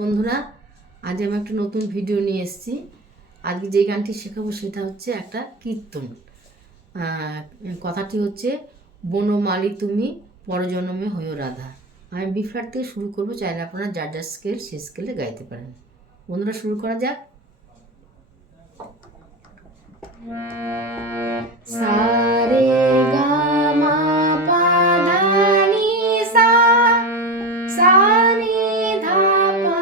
বন্ধুরা, আজ আমি একটা নতুন ভিডিও নিয়ে এসেছি। আজকে যে গানটি শেখাবো সেটা হচ্ছে একটা কীর্তন। কথাটি হচ্ছে, বনমালী তুমি পরজন্মে হইও রাধা। আমি বি ফ্ল্যাট থেকে শুরু করবো, চাইলে আপনারা যার যার স্কেল সে স্কেলে গাইতে পারেন। বন্ধুরা, শুরু করা যাক। সারে গা মা পা ধা নি সা, সা নি ধা পা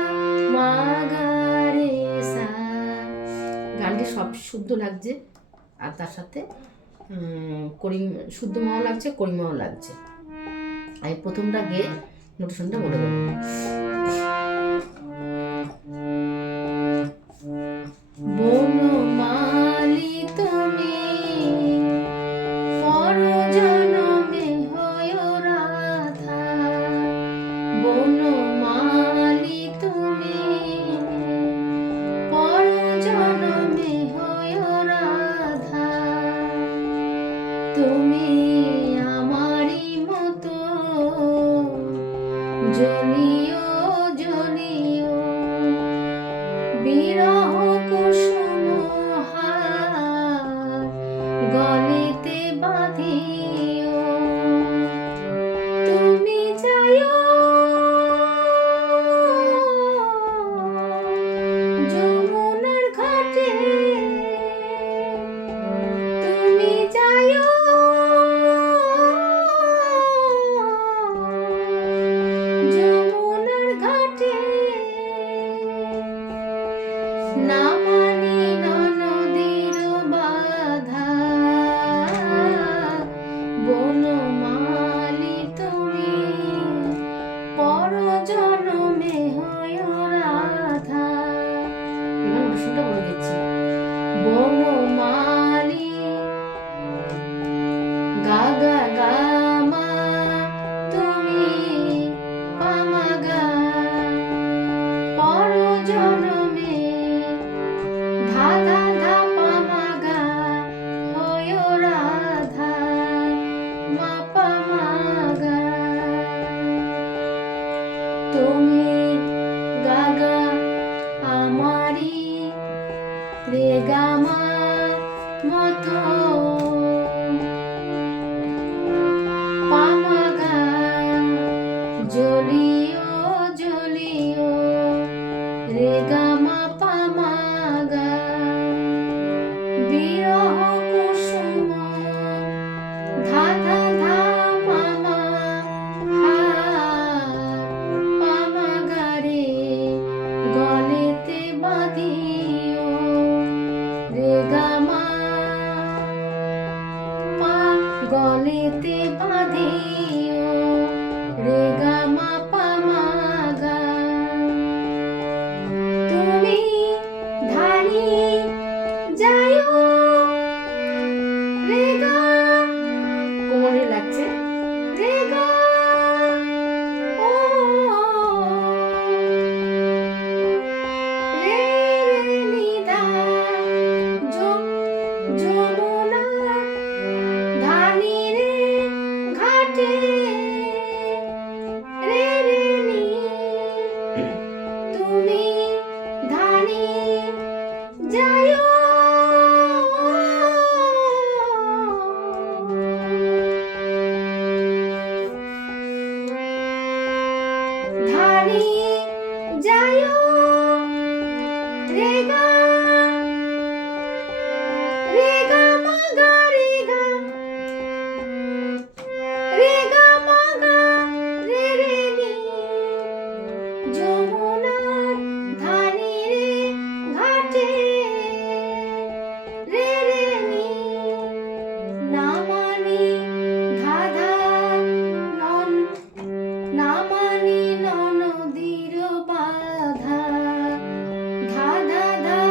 মা গা রে সা। গানটি সব শুদ্ধ লাগছে, আর তার সাথে শুদ্ধ মাও লাগছে, করিমাও লাগছে। আমি প্রথমটা গেয়ে নোটেশনটা বলে দেবো। বনমালী তুমি পরজন্মে হইও রাধা, বনমালী তুমি পরজন্মে হইও রাধা। তুমি আমারই মতো জ্বলিও জ্বলিও, বিরহ কুসুম হার গলিতে বাঁধিও। তুমি যাইও যমুনার ঘাটে, তুমি যাইও যমুনার ঘাটে। না মানি ননদীর বাধা, বনমালী তুমি পরজন্মে হইও রাধা। এবার নোটেশনটা বলে দিচ্ছি। বনমালী গা গা গা মা, তুমি পা মা গা, পরজন্মে ধা ধা ধা পা মা গা হইও রাধা, মা পা মা গা। তুমি গা গা আমারি রে গা মা মতো, পা মা গা জ্বলিও জ্বলিও, রে গা মা পা মা গা, বিরহ কুসুম ধা ধা ধা পা মা হার, পা মা গা রে গলেতে বাঁধিও, রে গা মা পা গলেতে বাঁধিও, রে গা মা পা মা গা। তুমি ধানি যাইও রে গা, কোমরে লাগছে, রে গা ও রে রে নি ধা, যমুনা ধানি রে ঘাটে, রে রে নি। তুমি ধানি যাইও ধানি যাইও রে গা, রে গা মা গা রে গা, রে গা মা গা রে রে নি, যমুনার ধানি রে ঘাটে, রে রে নি। না মানি ধা ধা নন, না মানি ননদীর বাধা, ধা ধা ধা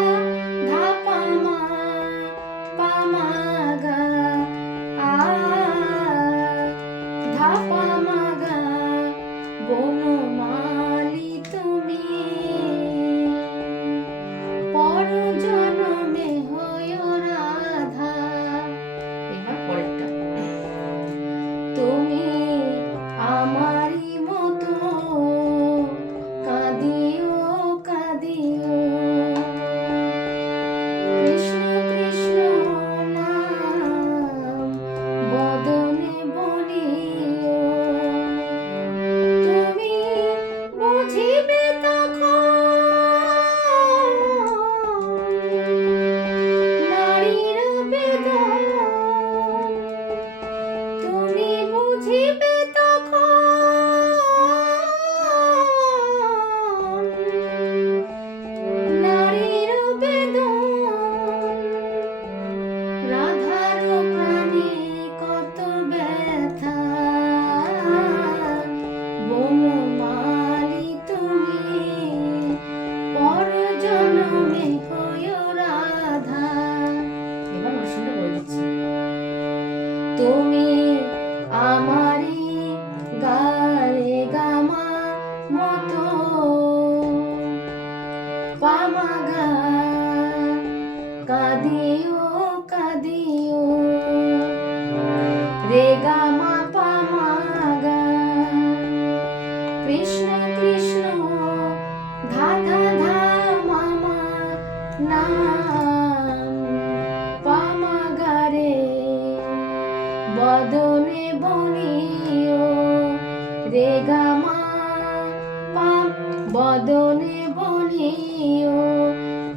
পামাগা কাঁদিও কাঁদিও রে গা মা পামাগা কৃষ্ণ কৃষ্ণ ধা ধা ধা মামা নাম পামাগা রে বদনে বনিও রে গা মা পাম বদনে বনিও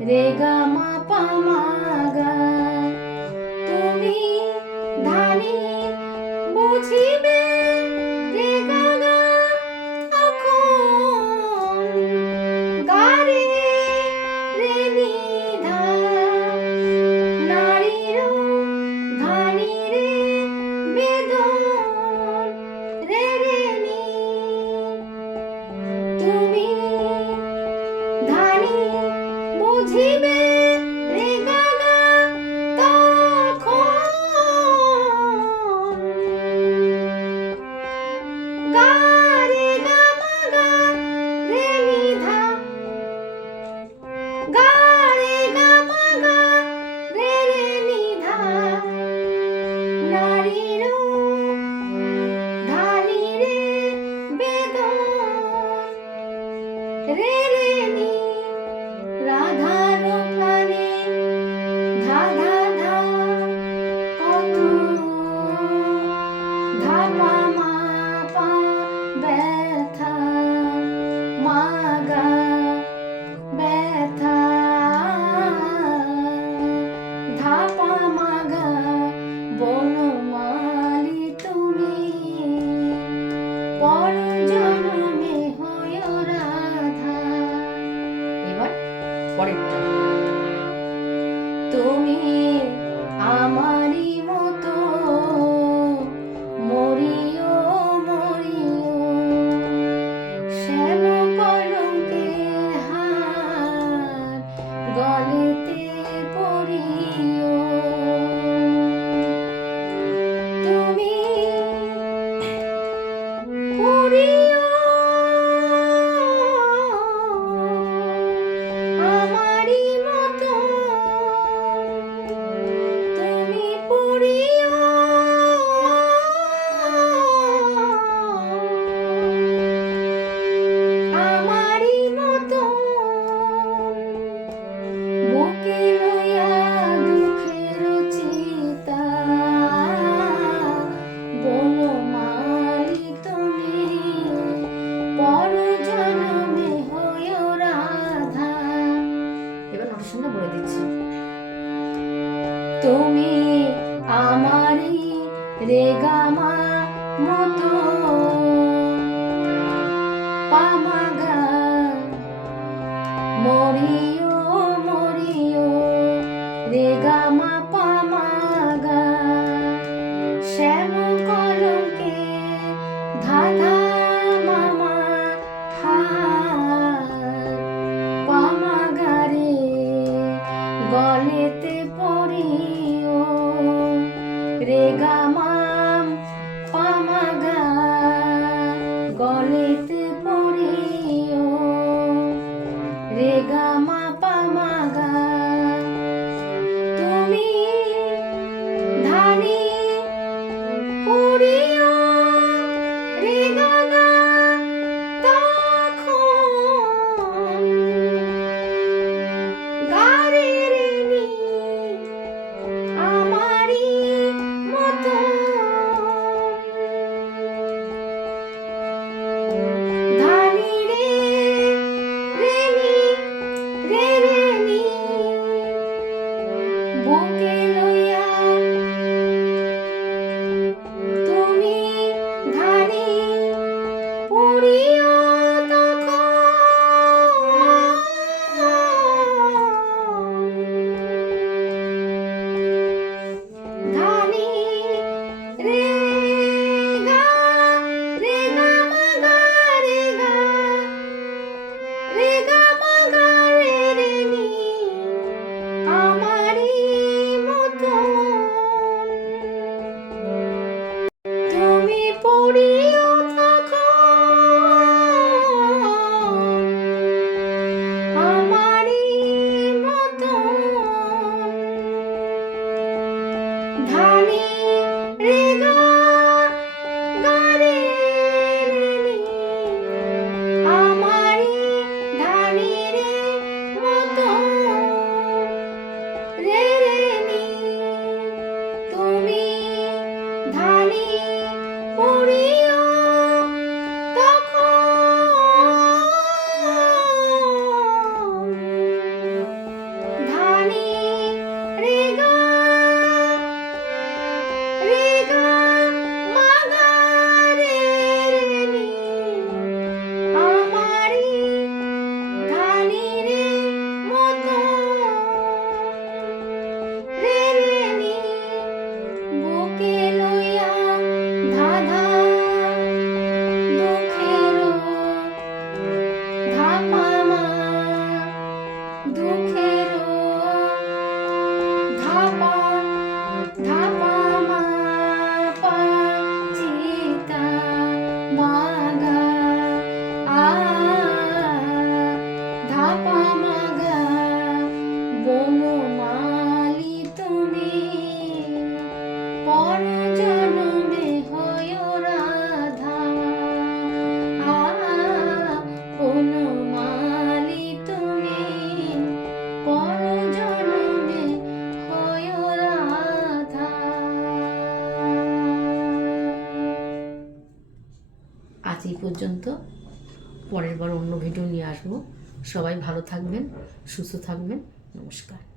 রে গা মা পামাগা তুমি ধানি বুঝিবে রে গা গা তখন গারে রে নিধা নারীর ধানি রে বেদন রে রে নি তুমি ধানি বুঝিবে রে গা গা তখন গা রে গা মা গা রে নিধা গা রে গা মা গা রে রে নিধা নারীর ধানি রে বেদন রে রে নি রাধার প্রাণে ধা ধা ধা কত ধা পা মা পা ব্যথা মাগা ব্যথা ধা পা মাগা বনমালী তুমি পর জন্মে হইও রাধা। এবার পরেরটা তুমি আমারই মতো মরিও মরিও শ্যাম কলঙ্কের হার গলেতে পরিও তুমি পরিও আমারই মতো তুমি পরিও আমারই মতো বুকে লইয়া দুঃখের চিতা বনমালী তুমি পর জন্মে হইও রাধা। এবার নোটেশনটা বলে দিচ্ছি তুমি আমারই রে গা মা মতো পামাগা মরিও মরিও রে গা মা পামাগা শ্যাম কলঙ্কে ধা ধা মামা হার পামাগা রে গলেতে পরিও রে গা মা পামাগা গলেতে পরিও রে গা মা পামাগা তুমি ধানি পরিও রে গা গা তখন গা রে রে নি আমারই মতো ধানি রে রে নি এই পর্যন্ত। পরের বার অন্য ভিডিও নিয়ে আসবো। সবাই ভালো থাকবেন, সুস্থ থাকবেন। নমস্কার।